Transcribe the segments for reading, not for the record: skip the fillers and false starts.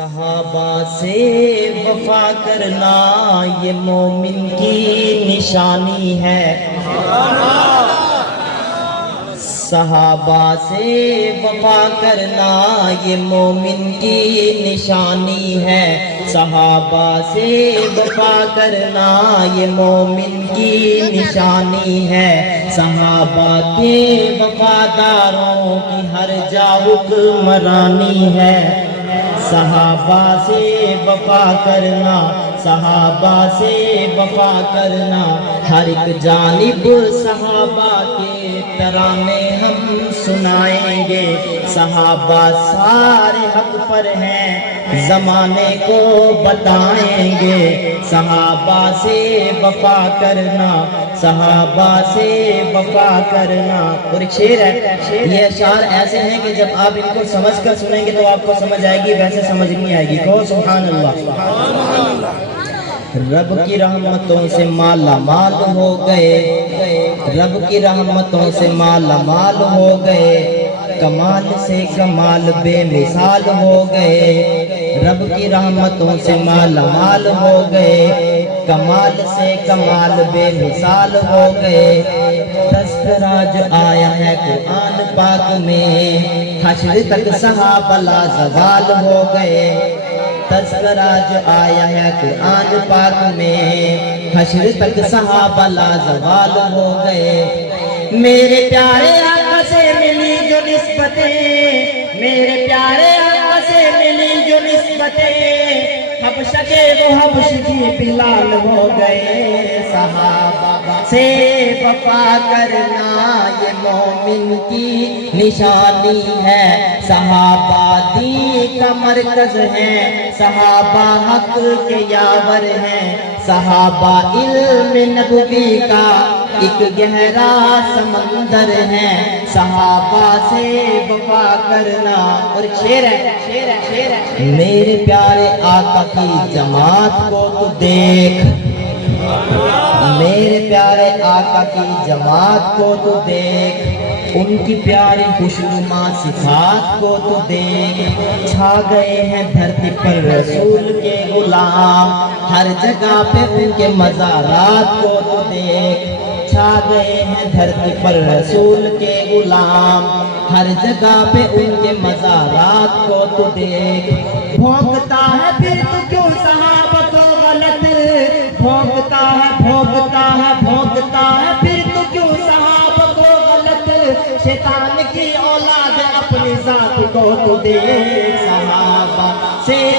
صحابہ سے وفا کرنا یہ مومن کی نشانی ہے۔ صحابہ سے وفا کرنا یہ مومن کی نشانی ہے۔ صحابہ سے وفا کرنا یہ مومن کی نشانی ہے۔ صحابہ کے وفاداروں کی ہر جا حکمرانی ہے۔ صحابہ سے وفا کرنا، صحابہ سے وفا کرنا، ہر ایک جانب صحابہ کے ترانے ہم سنائیں گے۔ صحابہ سارے حق پر ہیں، زمانے کو بتائیں گے۔ صحابہ سے وفا کرنا، صحابہ سے وفا کرنا۔ اور ایک شعر ہے، یہ اشعار ایسے ہیں کہ جب آپ ان کو سمجھ کر سنیں گے تو آپ کو سمجھ آئے گی، ویسے سمجھ نہیں آئے گی۔ کہو سبحان اللہ۔ رب کی رحمتوں سے مالا مال ہو گئے، رب کی رحمتوں سے مالا مال ہو گئے، کمال سے کمال بے مثال ہو گئے۔ رب کی رحمتوں سے مالا مال ہو گئے، کمال سے کمال بے مثال ہو گئے۔ تذکرہ جو آیا ہے قرآن پاک میں، حشر تک صحابہ لازوال ہو گئے۔ تذکرہ جو آیا ہے قرآن پاک میں، حشر تک صحابہ لازوال ہو گئے۔ میرے پیارے آقا سے ملی جو نسبتیں، میرے پیارے آقا سے ملی جو نسبتیں، حبشہ کے وہ حبشی بلال ہو گئے۔ صحابہ سے وفا کرنا یہ مومن کی نشانی ہے۔ صحابہ دین کا مرکز ہیں، صحابہ حق کے یاور ہیں، صحابہ علم نبوی کا ایک گہرا سمندر ہے۔ صحابہ سے وفا کرنا۔ اور شعر ہے، میرے پیارے آقا کی جماعت کو تو دیکھ، میرے پیارے آقا کی جماعت کو تو دیکھ، ان کی پیاری خوشنما صفات کو تو دیکھ۔ چھا گئے ہیں دھرتی پر رسول کے غلام، ہر جگہ پہ ان کے مزارات کو تو دیکھ۔ چھا گئے ہیں دھرتی پر رسول کے غلام، ہر جگہ پہ ان کے مزارات کو تو دیکھ۔ بھونکتا ہے پھر تو کیوں صحابہ کو غلط، بھونکتا ہے بھونکتا ہے بھونکتا ہے پھر تو کیوں صحابہ کو غلط، شیطان کی اولاد اپنی ذات کو تو دیکھ۔ صحابہ سے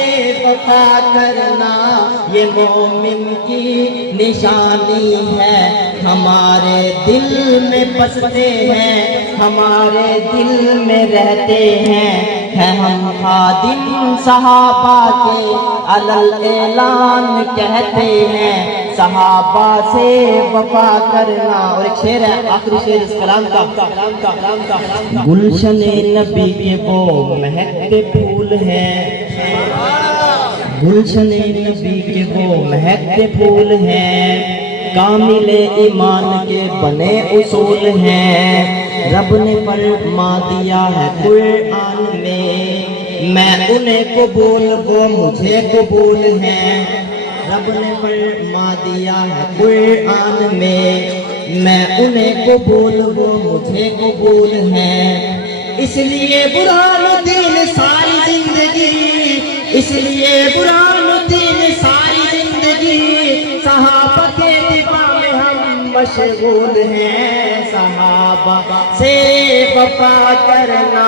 وفا کرنا یہ مومن کی نشانی ہے۔ ہمارے دل میں بستے ہیں، ہمارے دل میں رہتے ہیں ہم خادم صحابہ کے علی اعلان کہتے ہیں۔ صحابہ سے وفا کرنا۔ اور ایک شعر ہے، آخری شعر اس کلام کا، گلشن نبی کے وہ مہکتے پھول ہیں، گلشن نبی کے وہ مہکتے پھول ہیں، کامل ایمان کے بنے اصول ہیں۔ رب نے فرما دیا ہے قرآن میں انہیں قبول وہ مجھے قبول ہیں۔ رب نے فرما دیا ہے قرآن میں انہیں قبول وہ مجھے قبول ہیں۔ اس لیے برہان الدین ساری زندگی، اس لیے برہان الدین ساری زندگی صحابہ کے دفاع میں ہم مشغول ہیں۔ صحابہ سے وفا کرنا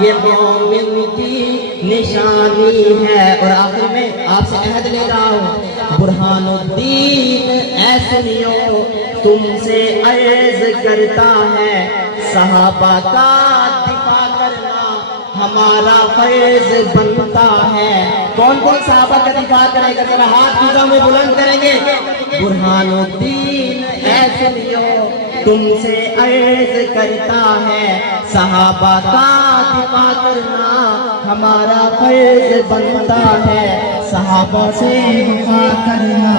یہ مومن کی نشانی ہے۔ اور آخر میں آپ سے عہد لے رہا ہوں، برہان الدین اے سنیو تم سے عرض کرتا ہے، صحابہ کا دفاع کرنا ہمارا فرض بنتا ہے۔ کون کون صحابہ کا دفاع کرے گا؟ ذرا ہاتھ فضا میں بلند کریں گے۔ برہان الدین اے سنیو تم سے عرض کرتا ہے، صحابہ کا دفاع کرنا ہمارا فرض بنتا ہے۔ صحابہ سے وفا کرنا